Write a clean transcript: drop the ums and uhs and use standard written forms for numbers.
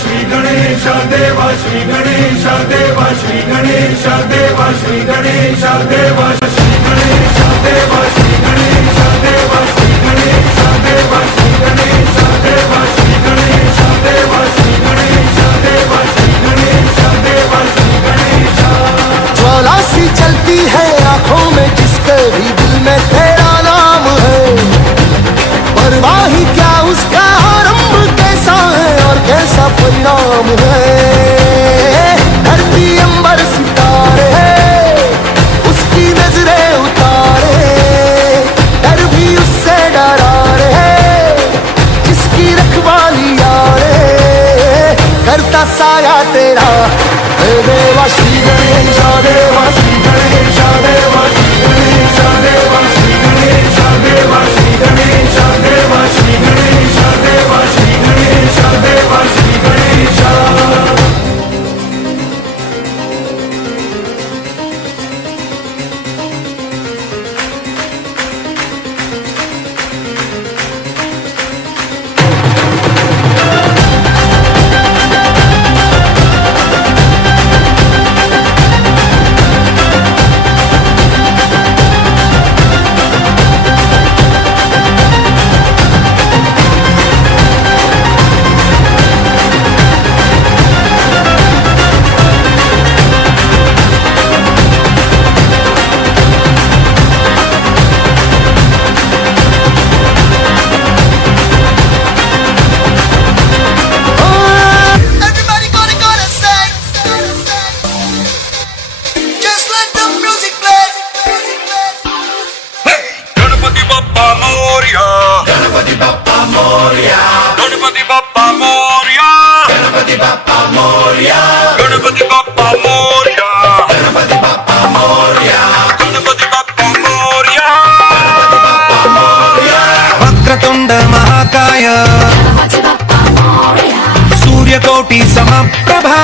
श्री गणेश देवा श्री गणेश देवा श्री गणेश देवा श्री गणेश देवा श्री गणेश देवा श्री गणेश देवा श्री गणेश देवा श्री गणेश देवा श्री गणेश देवा श्री गणेश देवा श्री गणेश देवा श्री गणेश। ज्वाला सी चलती है आंखों में जिसके भी दिल में तेरा नाम है, परवाही क्या उसका आरंभ कैसा है और कैसा परिणाम है। धरती अंबर सितारे उसकी नजरें उतारे, डर भी उससे डरा रे जिसकी रखवाली यारे करता साया तेरा। देवा श्री गणेश देवा श्री गणेश देवा श्री गणेश देवा श्री गणेश देवा श्री गणेश देवा श्री गणेश देवा श्री गणेश देवा श्री गणेश। गणपति बप्पा मोरया, गणपति बप्पा मोरया, गणपति बप्पा मोरया, गणपति बप्पा मोरया, गणपति बप्पा मोरया, गणपति बप्पा मोरया। वक्रतुंड महाकाय सूर्यकोटि समप्रभा